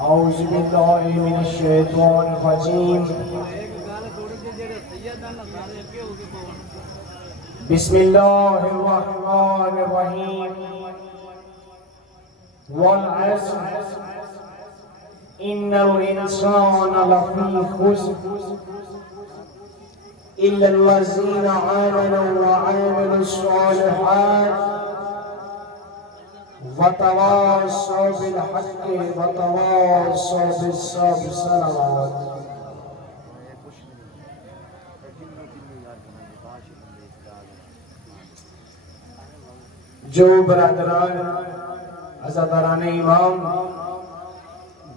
أعوذ بالله من الشيطان الرجيم بسم الله الرحمن الرحيم والعصر إن الإنسان لفي خسر إلا الذين آمنوا وعملوا الصالحات وتواصوا بالحق وتواصوا بالصبر صلوات. جو برادران عزاداران امام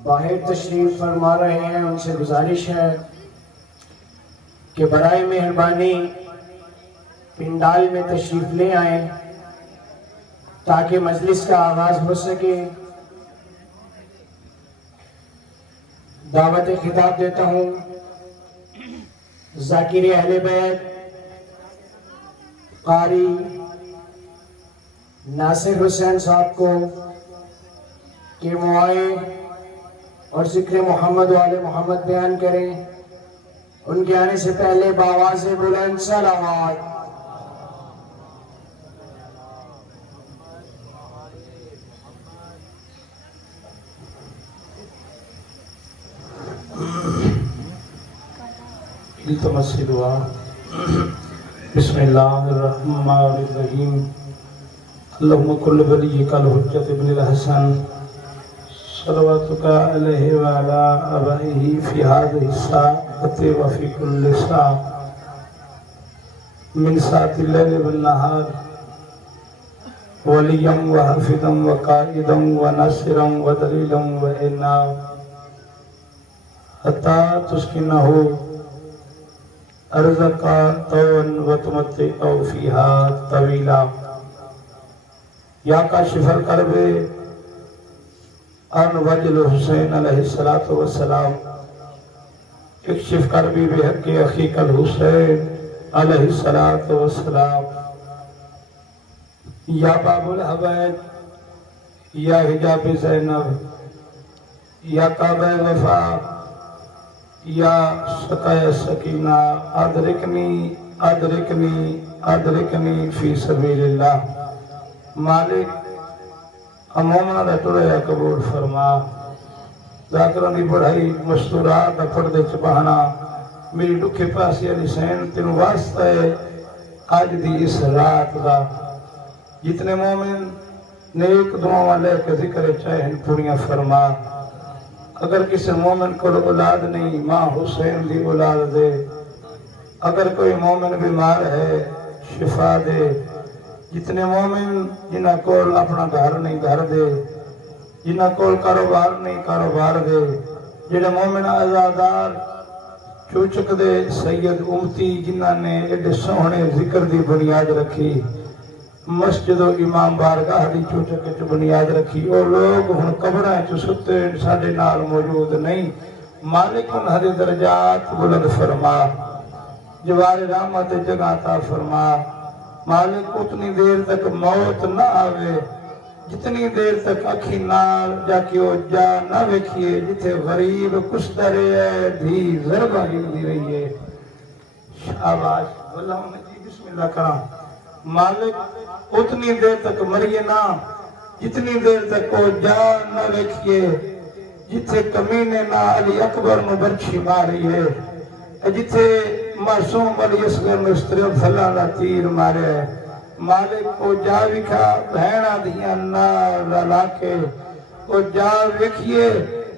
باہر تشریف فرما رہے ہیں ان سے گزارش ہے کہ برائے مہربانی پنڈال میں تشریف لے آئیں تاکہ مجلس کا آغاز ہو سکے. دعوت خطاب دیتا ہوں ذاکر اہل بیت قاری ناصر حسین صاحب کو کہ وہ آئیں اور ذکر محمد و آل محمد بیان کریں. ان کے آنے سے پہلے بآواز بلند صلوات. دعا. بسم اللہ الرحمن الرحیم. اللہم کل ولیک الحجت ابن الحسن صلواتک علیہ وعلا آبائہ فی هذه الساعة وفی کل ساعة من ساعة اللیل والنہار ولیا وحافظا وقائدا وناصرا ودلیلا وعینا حتی تسکنہ ارزقا طون وتمتعو فیہا طویلا. یا کاشف الکرب ان وجل حسین علیہ السلام اکشف کربی بحق اخیق الحسین علیہ السلام. یا باب الحبیب یا حجاب زینب یا کعبہ وفا یا سقائے سکینہ ادرکنی فی سبیل اللہ. مالک امومنا دا ٹریا قبول فرما. ذاکران دی بڑھائی مستورات پردے چپاہنا میری ڈکھے پاسی علی سین تینوں واسطہ ہے آج دی اس رات دا. جتنے مومن نیک دعاواں لے کے ذکر چاہن پوریاں فرما. اگر کسی مومن کو اولاد نہیں ماں حسین دی اولاد دے. اگر کوئی مومن بیمار ہے شفا دے. جتنے مومن جنہ کول اپنا گھر نہیں گھر دے. جنہ کول کاروبار نہیں کاروبار دے. جنہ مومن آزادار چوچک دے سید امتی جنہ نے ایڈے سوہنے ذکر دی بنیاد رکھی. مسجد و امام بارگاہ دی چوچک چ بنیاد رکھی. اور لوگ ہن قبراں چ ستے ساڈے نال موجود نہیں. مالک انہاں دے درجات بلند فرما. جوار رحمت جگہ عطا فرما. مالک اتنی دیر تک موت نہ آوے جتنی دیر تک اکھی نال جا کے او جا نہ ویکھیے جتھے غریب کچھ درے ہے دھی ضربہ ہلدی رہی ہے. شاباش اللہم جی بسم اللہ کرام. مالک اتنی دیر تک مریے نہ جتنی دیر تک او جا نہ ویکھیے جتھے کمینے نہ علی اکبر نو برچھی ماری ہے. جتھے معصوم علی اصغر نو استریو پھلانا تیر مارے. مالک کو جا وکھا بہنہ دیاں نال رلا کے کو جا وکھیے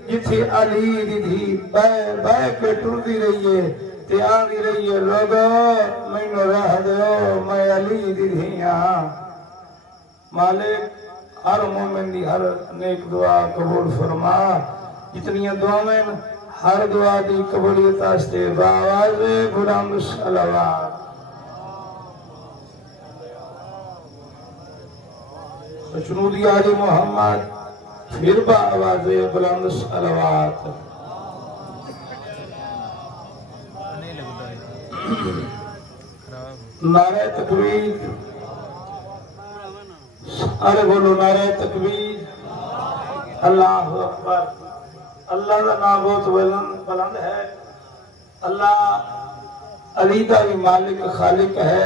جتھے علی دی دھی بے بے کے ٹردی رہی ہے تے آندی رہی ہے لوگو مینو راہ دیو میں علی دی دھیاں. مالک ہر مومن دی ہر نیک دعا قبول فرما. جتنی دعائیں ہر دعا دی قبولیت آستے بآواز بلند صلوات. جنودی آل محمد پھر بآواز بلند صلوات. نعرہ تکبیر. ارے بولو نعرہ تکبیر. اللہ اکبر. اللہ کا نام بہت بلند ہے. اللہ علی دا بھی مالک خالق ہے,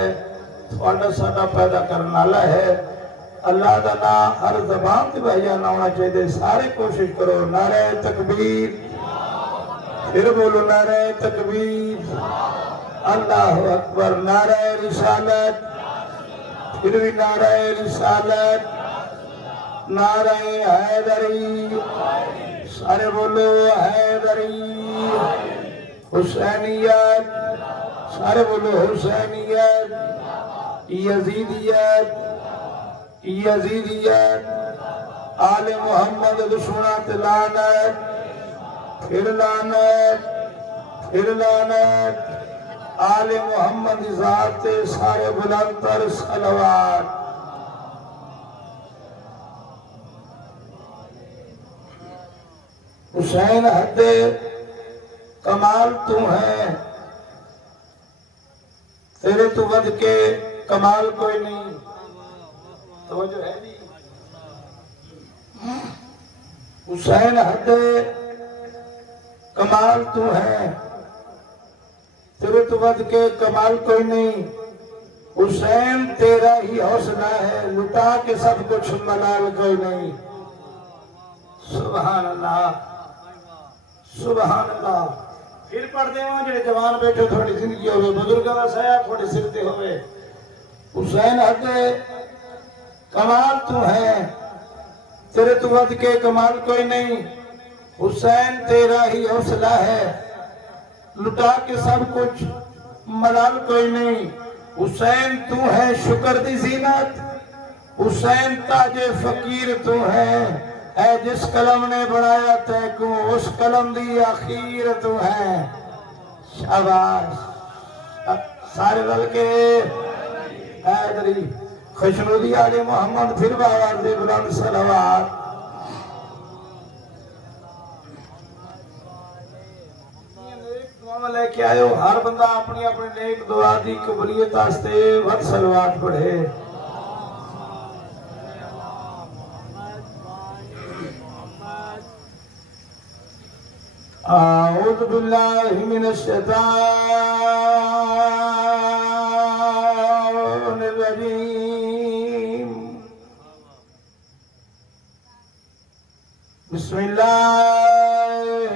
تھوڑا ساڈا پیدا کرنے والا ہے. اللہ دا نام ہر زبان تے بھائیا نہ ہونا چاہیے. سارے کوشش کرو. نعرہ تکبیر, پھر بولو نعرہ تکبیر. اللہ اکبر. نعرہ رسالت, پھر بھی نعرہ رسالت. نعرہ حیدری, سارے بولو حیدری. حسینیت, سارے بولو حسینیت. یزیدیت, یزیدیت. آل محمد دشمنات لعنت, پھر لعنت, پھر لعنت. آل محمد ذات سارے بلند تر صلوات. حسین حد کمال تو ہے, تیرے تو ود کے کمال کوئی نہیں. توجہ ہے جی. حسین حد کمال تو ہے, تیرے تو ود کے کمال کوئی نہیں. حسین تیرا ہی حوصلہ ہے, لٹا کے سب کچھ ملال کوئی نہیں. سبحان اللہ, سبحان اللہ. پھر پڑھ دے وہاں جڑے جوان بیٹھے تھوڑی زندگی ہوئے, بزرگاں دا سایہ تھوڑے سرتے ہوئے. حسین حد کمال تو ہے, تیرے تو ود کے کمال کوئی نہیں. حسین تیرا ہی حوصلہ ہے, لٹا کے سب کچھ ملال کوئی نہیں. حسین تو ہے شکر دی زینت, حسین تاج فقیر تو ہے. اے جس قلم نے بنایا تے کو, اس قلم دی آخیر تو ہے. شاباش. سارے رل کے حیدری. خوشنودی آل محمد, پھر باوار دے بلند صلوات. لے کے آئے ہو, ہر بندہ اپنی اپنی نیک دعا دی قبولیت واسطے ود صلوات پڑھے. اعوذ باللہ من الشیطان الرجیم. بسم اللہ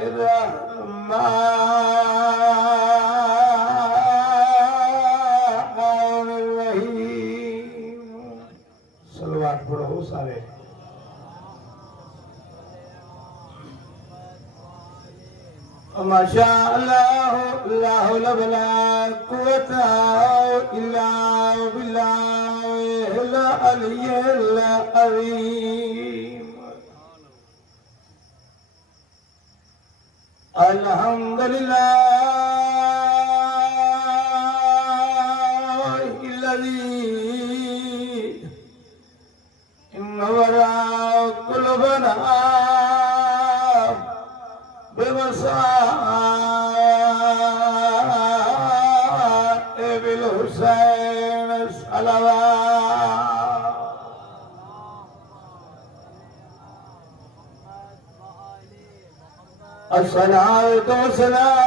الرحمن الرحیم. صلوات پڑھو سارے. ماشاء اللہ لا حول ولا قوة الا باللہ العلی العظیم. الحمدللہ الذی انور قلوبنا بالحسین صلوات. الصلاة والسلام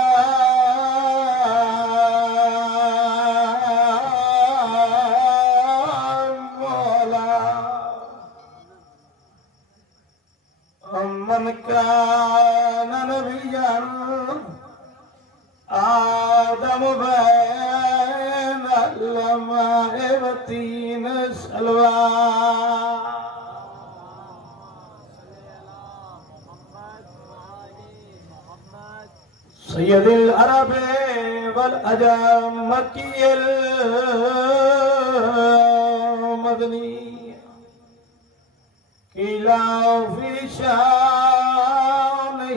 مولا من كان نبيا آدم بين الماء والطين صلوات. سید العرب والعجم مکی المدنی قیل فی شانہ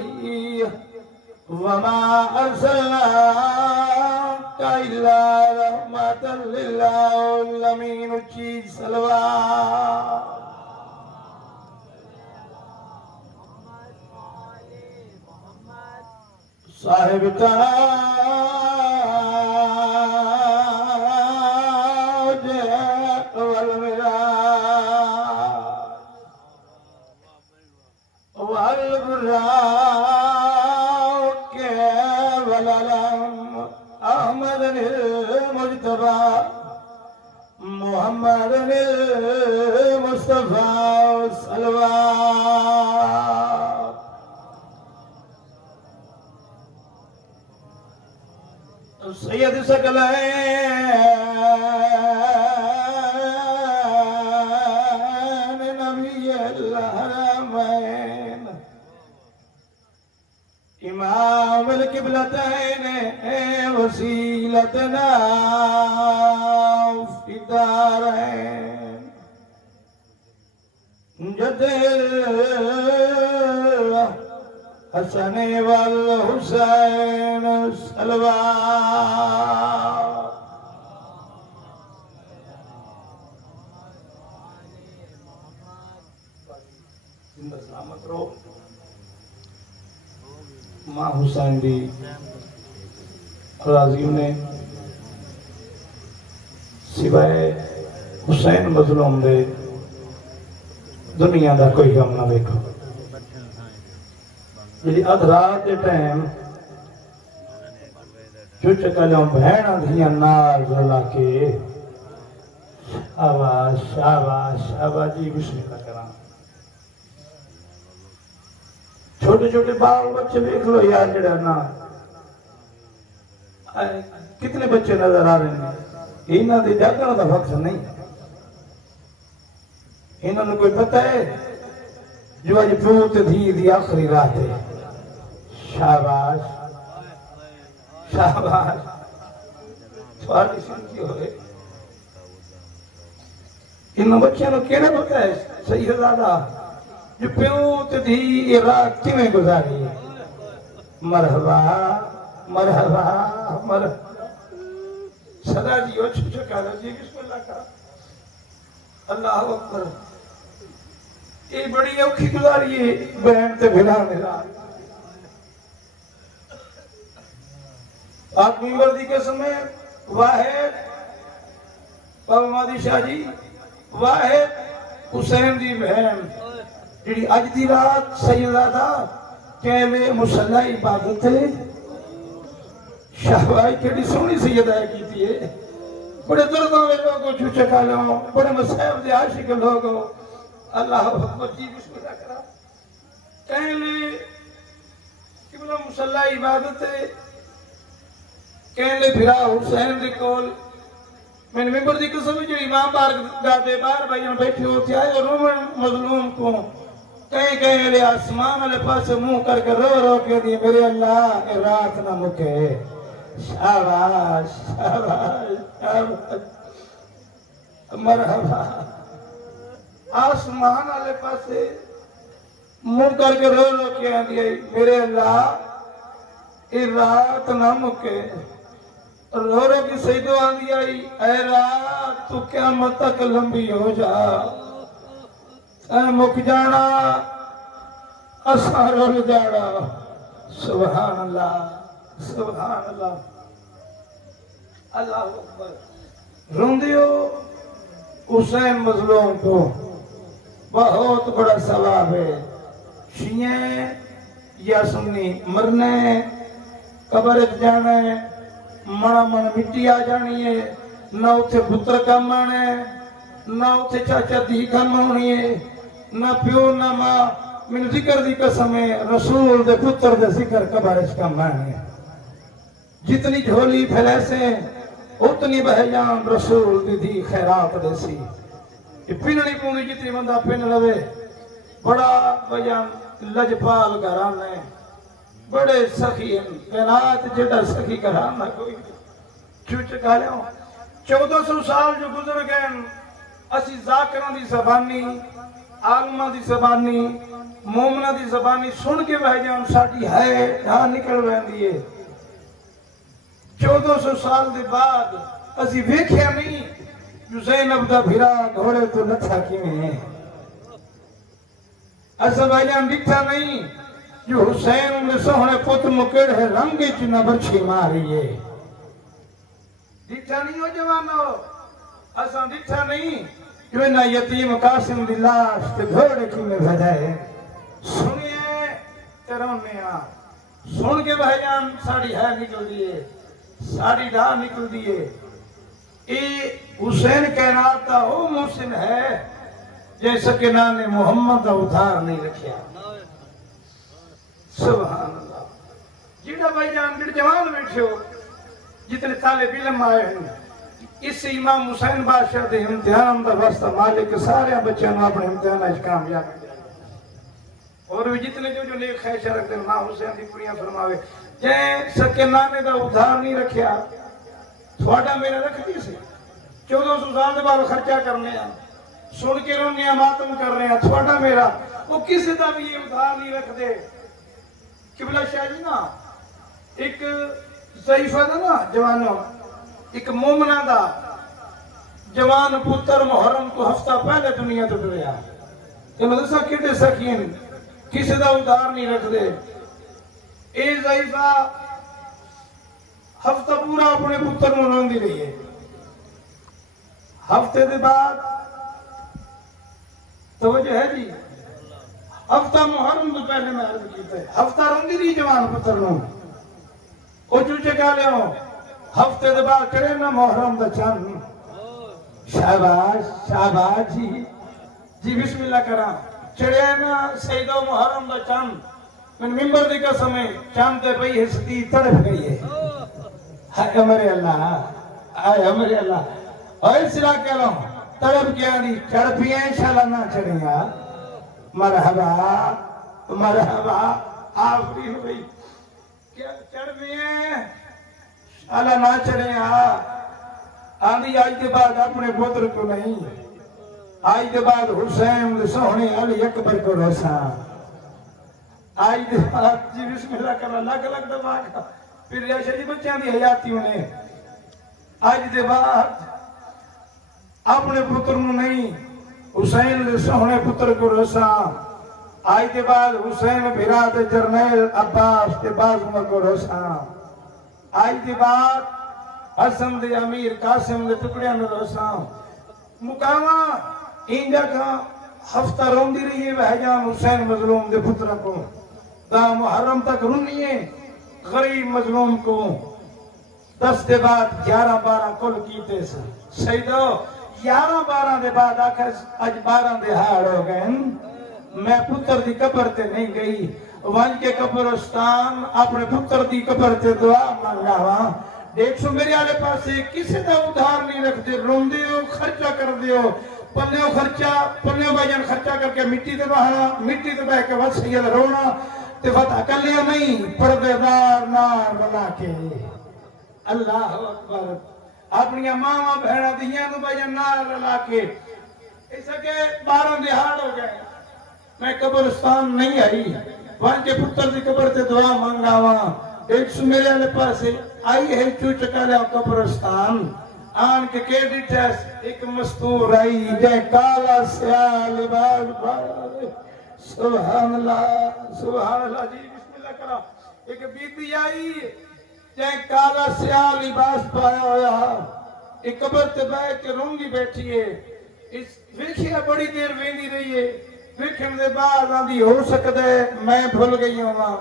وما ارسلناک الا رحمۃ للعالمین. اچھی صلوات. صاحب تاج والمراج والبراج المجتبى محمد المصطفى صلوات سید ثقلین نبی الحرمین امام القبلتین وسیلتنا فی الدارین جد الحسن والحسین صلوات سلامت رو ماں حسین دی راضیوں نے سوائے حسین مظلوم دے دنیا دا کوئی غم نہ دیکھو جی ادھ رات دے ٹائم چچ کلوں بہناں دھیاں نال رلا کے شاباش شاباش شاباش جی بسم اللہ کراں چھوٹے چھوٹے بال بچے دیکھ لو یار جڑا نا کتنے بچے نظر آ رہے ہیں انہاں دی جاگن دا وقت نہیں انہاں نوں کوئی پتہ ہے جو اج پیو تے دھی دی آخری رات ہے شاباش شاباش تھوڑی سنتی ہوئے انہاں بچیاں نوں کیڑا پتہ ہے سیدزادہ جو پیو تے دھی یہ رات کیویں گزاری ہے مرحبا مرحبا مرحبا صدا جی اچھو چکا جی بسم اللہ کا اللہ اکبر یہ بڑی اوکھی گزاری ہے بہن تے بھلا میرا آپ منبر دی قسم ہے واحد بابا مادی شاہ جی واحد حسین دی بہن جڑی اج دی رات سیدزادہ کہوے مصلی عبادت ہے شہبائی کیڑی سونی سیدہ کیتی ہے بڑے دردوں میں لوگوں چوچے کالوں بڑے مصیب دے عاشق لوگوں اللہ اکبر جی بسم اللہ کرا کہلے قبلہ مصلی عبادت ہے کہلے بھرا حسین دی کول میں نے ممبر دی قسم جو امام بار گاتے بار بھائیوں بیٹھے ہوتے آئے اور رومن مظلوم کو کہیں لے آسمان والے پاس منہ کر کے رو رو کے دی میرے اللہ اے رات نہ مکے شاباش شاباش شاباش مرحبا آسمان والے پاس منہ کر کے رو رو کے دی میرے اللہ اے رات نہ مکے رو رو کی سیدو آندی آئی اے رات تو قیامت تک لمبی ہو جا اے مک جانا اسار رول جانا سبحان اللہ سبحان اللہ اللہ اکبر روندیو حسین مظلوم کو بہت بڑا ثواب ہے شیعیں یا سنی مرنے قبرت جانے مڑا من مٹی آ جانی ہے نہ اتھے پتر کام آنے نہ اتھے چاچا دی کام ہونی ہے نہ پیو نہ ماں من ذکر دی قسم ہے رسول دے پتر دے ذکر قبرت کام آنے جتنی جھولی پھیلے سے اتنی بہجان رسول دی دی خیرات دے سی یہ پینڑی پونی جتنی بندہ پین لوے بڑا بہجان لجپال گھرانے بڑے سخی ہیں کائنات جڑا سخی گھرانا کوئی چوچ کہلیوں 1400 سال جو گزر گئے اسی ذاکران دی زبانی عالمہ دی زبانی مومنہ دی زبانی سن کے بہجان ساٹھی ہے یہاں نکل رہے دیئے 1400 سال دے بعد اسی ویکھیا نہیں جو زینب دا بھرا گھوڑے تو لٹھا کی میں ایسا بھائیان ڈٹھا نہیں جو حسین نے سوہنے پت مکڑ ہے رنگی چنہ برچھی ماری ہے ڈٹھا نہیں ہو جوانو ایسا ڈٹھا نہیں جو انہا یتیم قاسم دی لاش تے گھوڑے کی میں بھجائے سنیے تیرونیا سن کے بھائیان ساڑی ہے نکل دیئے ساری راہ نکل دیے. یہ حسین کائنات کا وہ محسن ہے جیسا کہ نا نے محمد کا ادھار نہیں رکھیا. سبحان اللہ. جیڑا بھائی جان جڑے جوان بیٹھے ہو جتنے طالب علم آئے ہیں اس امام حسین بادشاہ دے امتحان دا واسطہ مالک سارے بچوں نے اپنے امتحان کامیاب کیا. اور بھی جتنے جو نیک خواہش رکھتے ہیں ماں حسین دی پوریاں فرماوے. جے سکے نانے دا ادھار نہیں رکھیا تھوڑا میرا رکھ دی سے 1400 سال دے بعد خرچہ کرنے ہیں سن کے رونے ہیں ماتم کر رہے ہیں تھوڑا میرا وہ کسی دا بھی یہ ادھار نہیں رکھ دے. قبلہ شاہ جی نا ایک ضعیفہ دا نا جوانوں ایک مومنہ دا جوان پتر محرم تو ہفتہ پہلے دنیا تو ڈریا. کہ مدرسہ کتے سکین کسی دا ادھار نہیں رکھ دے. اے ضعیفہ ہفتہ پورا اپنے پتر میں روندی رہی ہے. ہفتے دے بعد توجہ ہے جی ہفتہ محرم تو پہلے میں عرض کیتا ہے ہفتہ روندی رہی جوان پتر نو او چوچے کہا لے ہوں ہفتے دے بعد کرے نا محرم دا چند. شہباز شہباز جی بسم اللہ کرا چڑھے نا سیدو محرم دا چند. من ممبر دی قسم ہے چاند تے پئی ہستی تڑپ گئی ہے. ہائے ہمارے اللہ ہائے ہمارے اللہ اور سلا کہہ لوں تڑپ کیا دی چڑھ پی ہیں انشاءاللہ نہ چڑھیں گا. مرحبا مرحبا آفرین بھئی کیا چڑھ پی ہیں انشاءاللہ نہ چڑھیں گا. آندھی آج کے بعد اپنے پتر کو نہیں آج کے بعد حسین سونے علی اکبر کو روسا. آج دے بعد جی بسم اللہ کرنا لگ لگ دماغ پھر ریاشہ جی بچیاں دی حیاتیوں نے آج دے بعد اپنے پتر نو نہیں حسین دے سونے پتر کو روسا. آج دے بعد حسین بھرات جرنیل عباس کے بازم کو روسا. آج دے بعد حسن دے امیر قاسم دے ٹکڑیاں نو روسا. مقامہ اینجا کا ہفتہ روندی رہی ہے بہجان حسین مظلوم دے پترہ کو دا محرم تک رونی ہے غریب مظلوم کو. 10 دے بعد 11-12 کل کیتے سے سیدو 11-12 دے بعد آکھر اج 12 دے ہاڑ ہو گئے. میں پتر دی قبر تے نہیں گئی وان کے قبرستان اپنے پتر دی قبر تے دعا مانگا ہوا. دیکھو میرے آلے پاسے کسی دا ادھار نہیں رکھ دے رون دے ہو خرچہ کر دے ہو پنیو خرچہ پنیو بھائیان خرچہ کر کے مٹی دے بہانا مٹی دے بہ کے وقت سید رونا تے فتح کر لیا نہیں پردیدار نار بنا کے. اللہ اکبر اپنی ماما بہنا دیاں تو بھائیان نار بنا کے ایسا کہ 12 دہاڑ ہو گئے. میں قبرستان نہیں آئی وہاں کے پتر دی قبر تے دعا مانگا وہاں. ایک سو میرے والے پاسے آئی ہے چو چکا لیا قبرستان آن کے کیڈی ٹیس ایک مستور آئی جائے کالا سیاہ لباس بارے. سبحان اللہ جی بسم اللہ کرا. ایک بی بی آئی جائے کالا سیاہ لباس پایا ہویا ایک قبر تے بیٹھ کے رونگی بیٹھی ہے. اس ویکھیا بڑی دیر ویندی رہی ہے. ویکھن دے بعد آندھی ہو سکتا ہے میں بھول گئی ہوں وہاں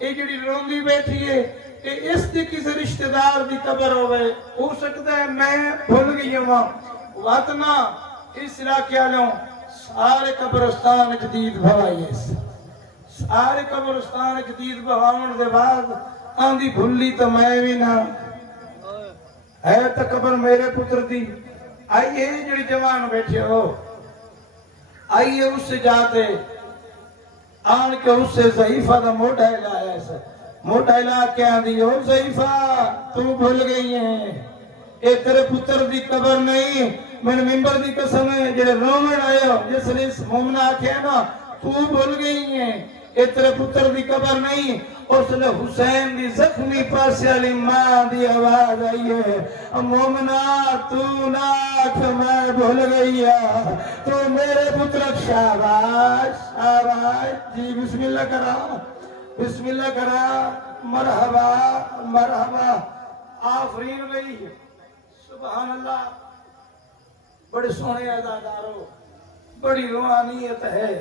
یہ جڑی رونگی بیٹھی ہے کہ اس دی کسی رشتہ دار دی قبر ہوئے ہو سکتا ہے میں بھول گئی ہوں وہاں. واتنا اس علاقے والوں سارے قبرستان جدید بھوائی ہے. سارے قبرستان جدید بھواؤن دے بعد آندھی بھولی تو میں بھی نہ ہے تو قبر میرے پتر دی. آئیے جڑی جوان بیٹھے ہو آئیے اس سے جاتے آن کے اس سے ضعیفہ دا موٹا لایا ہے. موٹا لا کے آندھی ہو ضعیفہ تو بھول گئی ہیں اے تیرے پتر دی قبر نہیں میں ممبر دی قسم ہے جڑے رومن آئے ہو جس نے مومنہ آکھے نا تو بھول گئی ہیں اے تیرے پتر دی قبر نہیں. اس نے حسین دی زخمی پاسے علی ماں دی آواز آئی ہے مومنہ تو ناکھ میں بھول گئی ہے تو میرے پتر شاباش شاباش جی بسم اللہ کرا بسم اللہ کرا. مرحبا مرحبا آفرین گئی. سبحان اللہ بڑے سونے عزادارو بڑی روحانیت ہے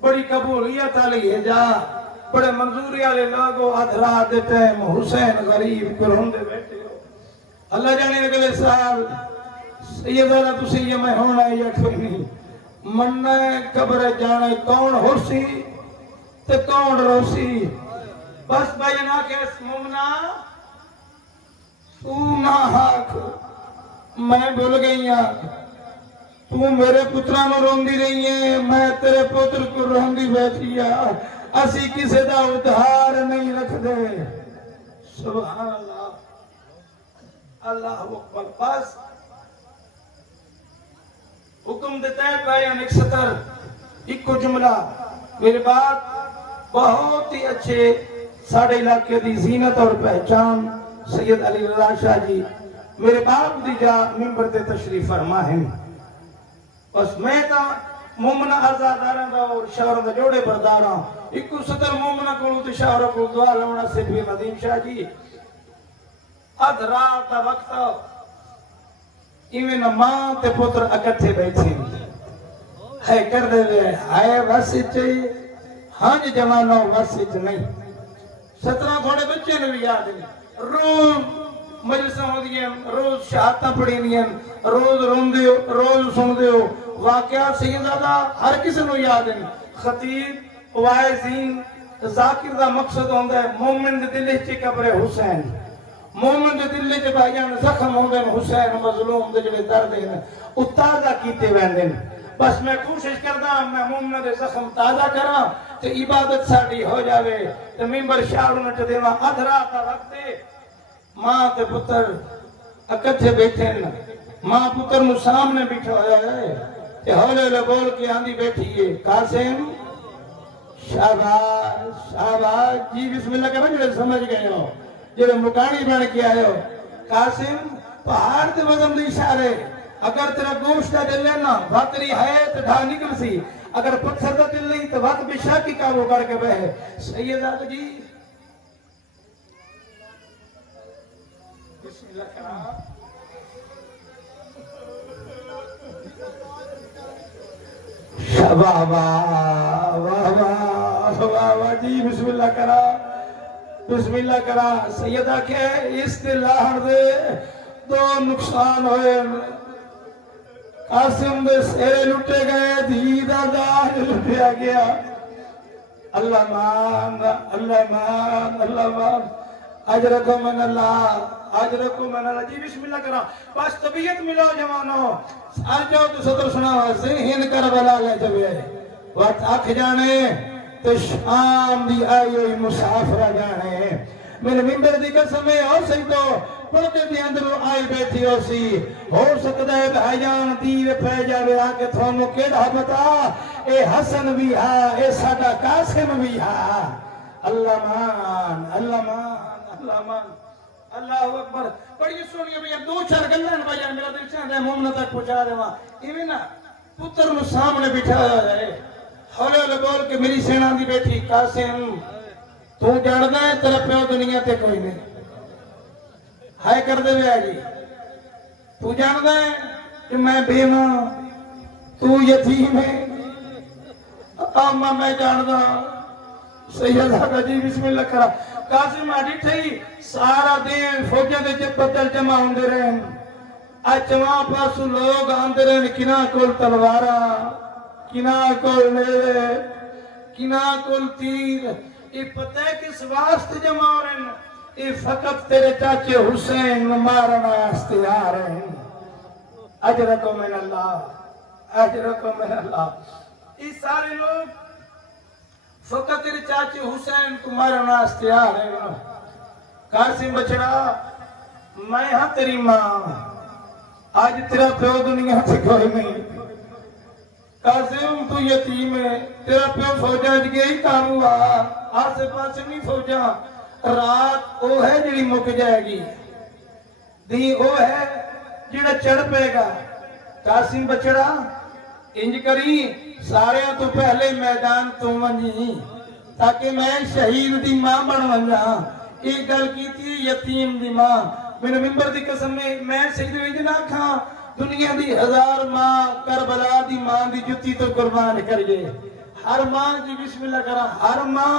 بڑی قبولیت علی ہے جا بڑے منظوری والے لوگوں ادھ رات دے ٹائم حسین غریب کو روندے بیٹھے ہو اللہ جانے اگلے سال سیدہ تسی یہ میں ہونا یا کوئی نہیں مننا قبر جانے کون ہو سی تے کون رو سی بس بھائی نا کہ اس مومنا تو نہ حق میں بھول گئی ہاں تو میرے پتران روندی رہی ہیں میں تیرے پتر کو روندی بیٹھی ہاں اسی کسی دا ادھار نہیں رکھ دے سبحان اللہ اللہ اکبر بس حکم دیتا ہے بھائی ایک سطر ایک کو جملہ میرے بات بہت ہی اچھے ساڑھے علاقے دی زینت اور پہچان سید علی رضا شاہ جی میرے باپ دی جا ممبر تے تشریف فرما ہیں بس میں تا مومنہ آزاداراں دا اور شاہراں دا جوڑے برداراں ایک کو سطر مومنہ کولو تے شاہراں کو دعا لونا سے بھی ندیم شاہ جی ادھ رات دا وقت ایویں ماں تے پتر اکٹھے بیٹھے ہے کر دے وے آئے واسچ ہاں جی جوانوں واسچ نہیں 17 تھوڑے بچے نے بھی یاد ہیں روز مجلساں ہوندیاں روز شہادتاں پڑھیندیاں روز روندے ہو روز سندے ہو واقعات سیدہ ہر کسی نو یاد ہیں خطیب واعظین ذاکر دا مقصد ہوندا ہے مومن دے دل وچ قبر حسین مومن دے دل وچ بھائیاں زخم ہوندے نے حسین مظلوم دے جڑے درد ہیں او تازہ کیتے ویندے نے بس میں کوشش کردا میں مومن دے زخم تازہ کراں تے عبادت ساڈی ہو جاوے تے ممبر شاہر نوں تے دیواں ادھ رات دا وقت ماں تے پتر اکٹھے بیٹھے ہیں ماں پتر نو سامنے بیٹھا ہوا ہے تے ہولے ہولے بول کے آندھی بیٹھی ہے قاسم شاباش شاباش جی بسم اللہ کرنا جڑے سمجھ گئے ہو جڑے مکانی بن کے آئے ہو قاسم پہاڑ تے وزن دے اشارے اگر تیرا گوشت دا دل لینا بھاتری ہے تو ڈھا نکل سی اگر پتھر دا دل نہیں تو وقت بشا کی کابو کر کے بہے سیدہ جی بسم اللہ کرنا واہ واہ واہ واہ واہ جی بسم اللہ کرا بسم اللہ کرا سیدہ کہ اس دلاہر دے دو نقصان ہوئے قاسم دے سیرے لٹے گئے دھیدہ داج لٹیا گیا اللہ مان اللہ مان اللہ مان اجرکو من اللہ اجرکو من اللہ جی بسم اللہ کرا بس طبیعت ملو جوانو آج جاؤ تو صدر سنا ذہن کربلا لے جبے وقت آکھ جانے تو شام دی آئی ہوئی مسافرہ جانے میرے ممبر دی قسم ہے اور صحیح تو پردے دی اندر آئی بیٹھی ہو سی ہو سکتا ہے بھائی جان دیر پہ جاوے آکے تھونو کیڑا بتا اے حسن بھی ہاں اے ساڈا قاسم بھی ہاں اللہ مان اللہ مان اللہ مان اللہ اکبر بڑی سونی بھئی دو چار گلن بھائی جان میرا دل چاہتا ہے مومنہ تک پہنچا دے وہاں ایویں نا پتر نو سامنے بٹھا جائے ہولے ہولے بول کے میری سینا دی بیٹھی قاسم تو جاندا ہے تیرا پیو دنیا تے کوئی نہیں ہائے کر دے وے جی تو جاندا ہے کہ میں بے ماں تو یتیم ہے اما میں جاندا سیدہ کا جی بسم اللہ کرا قاسم آڈی تھی سارا دین فوجہ دے جب بدل جمع ہوندے رہن اچھواں پاسو لوگ آندے رہن کنا کول تلوارا کنا کول نیرے کنا کول تیر یہ پتہ ہے کس واسطے جمع ہو رہن یہ فقط تیرے چاچے حسین مارنا آستے آ رہے ہیں اجرکو من اللہ اجرکو من اللہ یہ سارے لوگ فقط تیرے چاچے حسین کو مارنا آستے آ رہے ہیں قاسم بچڑا میں ہاں تیری ماں آج تیرا پیو دنیا سے کوئی نہیں قاسم تو یتیم ہے تیرا پیو فوجہ گئی کام ہوا آسے پاسے نہیں فوجہ رات او ہے جڑی مک جائے گی دی او ہے جڑا چڑھ پے گا قاسم بچڑا انج کری سارے تو پہلے میدان تو ونجی تاکہ میں شہید دی ماں بن ونجا ایک گل کی تھی یتیم دی ماں میرے ممبر دی قسم میں سید ویجنا کھاں دنیا دی 1000 ماں کربلا دی ماں دی جتی تو قربان کریے ہر ماں جی بسم اللہ کرا ہر ماں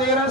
13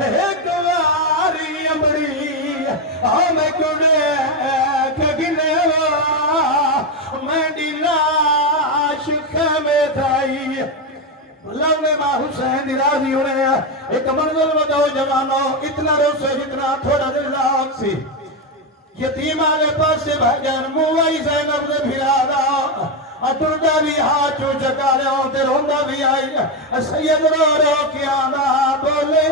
ایک واری امڑی میں کڑے کھگنے میں لاش خیمے تھائی اللہ نے ماں حسین دی راضی ہونے ایک منزل بتاؤ جوانوں اتنا روسے جتنا تھوڑا دل لاکھ سی یتیم آلے پاس سے بھجن موئی زینب نے پھیلا رہا ٹوٹا بھی ہاتھوں چکا رہے ہوتے روندہ بھی آئی سید رو رو کیا نا بولے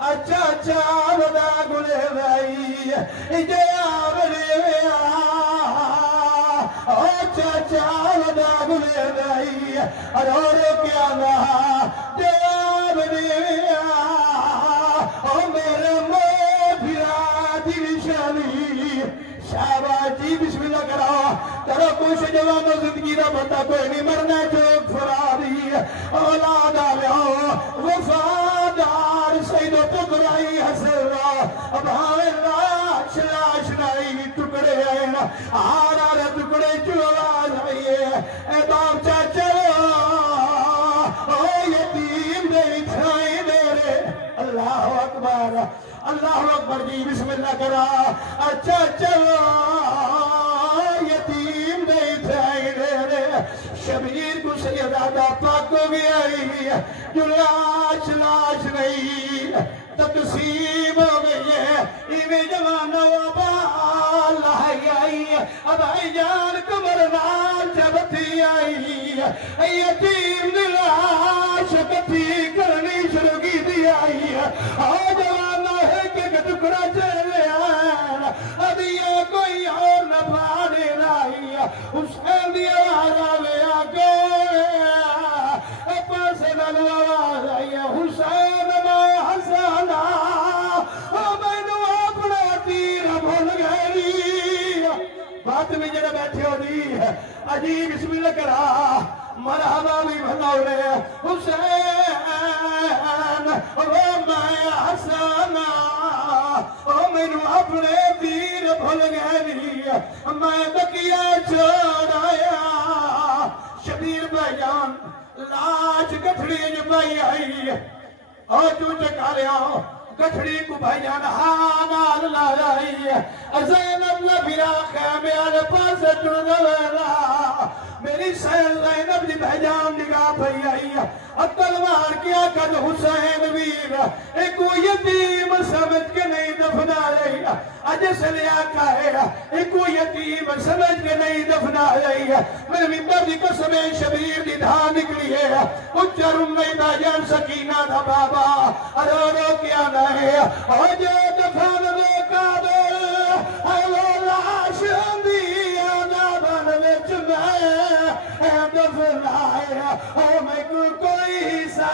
اچھا اچھا بدا گلے بھائی جے آبلے اچھا اچھا بدا گلے بھائی رو رو کیا نا جے آبلے میرے مو بھیرا دل شانی شہباز جی بسم اللہ کرو کوشش جوانو زندگی دا بندہ کوئی نہیں مرنا چوک فراری اولاد آلیاں وفادار سید و پترائی حسرہ اب ہمیں لاش نائی ٹکڑے آئے آرہ ٹکڑے چواز آئیے اے باپ چاچا او یتیم دے تھائی میرے اللہ اکبر اللہ اکبر جی بسم اللہ کرا اچھا چلو یتیم دے تھائی میرے شبیر کو سیدادہ پاک ہو گیا جو لاش نہیں تقسیم ہو گئی ہے ایویں جوانہ وبال آئی اب آئی جان کمر نال جب تھی آئی یتیم لاش کتھی کرنی شروع کی دی آئی جوانہ ہے کہ ٹکڑا چلے آئے اب یہ کوئی اور نہ پانے لائی حسین دی آواز آوے آگے پاسے نلو آواز آئی حسین میں حسنا میں نو اپنا تیر بھول گئی بات میں جڑا بیٹھے ہو دی عجیب بسم اللہ کرا مرحبا بھی بھلا رہے حسین میں حسنا میں نو اپنے تیر بھول گئی میں بکیا چھوڑ آیا شبیر بھائی جان لاش گٹھڑی جبائی آئی اور جو چکا لیا گٹھڑی کو بھائی جان ہانال لائی زینب لبھرا خیمے آلے پاس ٹرد ویلا میری زینب دی بھائی جان نگاہ بھائی آئی اکل مار کیا کد حسین ویر ایک وہ یتیم سمجھ کے نہیں دفنا رہی اج سے لیا کہے ایک وہ یتیم سمجھ کے نہیں دفنا رہی میرے ممبر دی قسم شبیر دی دھا نکلی ہے اچھرم نہیں دا جان سکینہ دا بابا رو رو کیا نہیں آج دفن دے قابل وہ لاش اندیا نابن وچ میں دفن آئے میں کوئی حصہ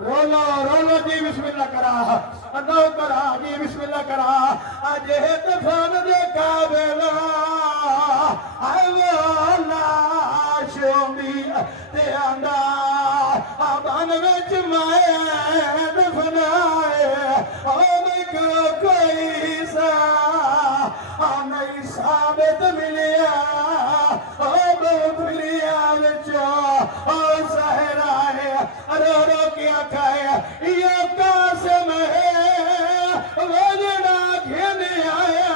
رولو جی بسم اللہ کرا نو کرا جی بسم اللہ کرا آج دفن دے قابل وہ لاش اندیا تے آندہ آبان وچ میں دفن آئے میں کوئی حصہ نہیں ثابت ملیا بہت ملیا بچو سہر آئے رو رو کیا کھائے یہ قاسم ہے وجنا گھنے آیا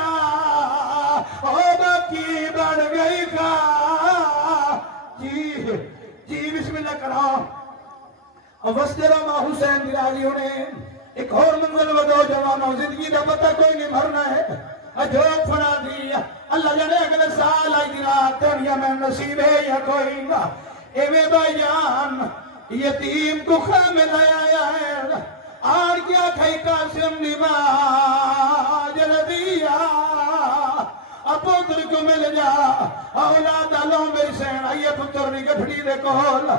باقی بڑھ گئی کا جی بسم اللہ کرو وسطرہ ماں حسین دلالی انہیں ایک اور منزل ودو جوانوں زندگی دا پتہ کوئی نہیں بھرنا ہے جو پھڑا دی اللہ جانے اگلے سال آئی دی رات یا میں نصیب ہے یا کوئی نہ ایوے بھائی جان یتیم کو خیمے لیا ہے آر کیا کھائی قاسم نماز جلدیا پتر کو مل جا اولاد آلوں میری سین آئیے پتر نے گٹھڑی دے کول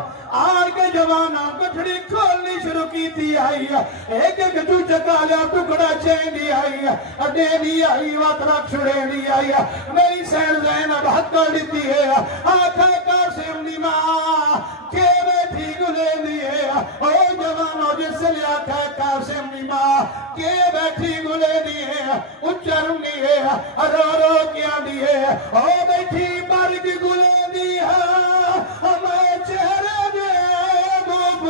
آر کے جوانوں گٹھڑی کھولنی شروع کی تھی آئی ایک ایک جو چکا لیا ٹکڑا چین دی آئی دینی آئی وات رکھ چھڑینی آئی میری سین زینب حد کر لیتی ہے آکھا قاسم نماز کے بیٹھی گلے لیے او جوانوں جس لیا کھا قاسم نماز کے بیٹھی گلے لیے اچھرم لیے رو رو کیا دیئے او بیٹھی برگ گلے دیئے ہمیں چہرے دے موب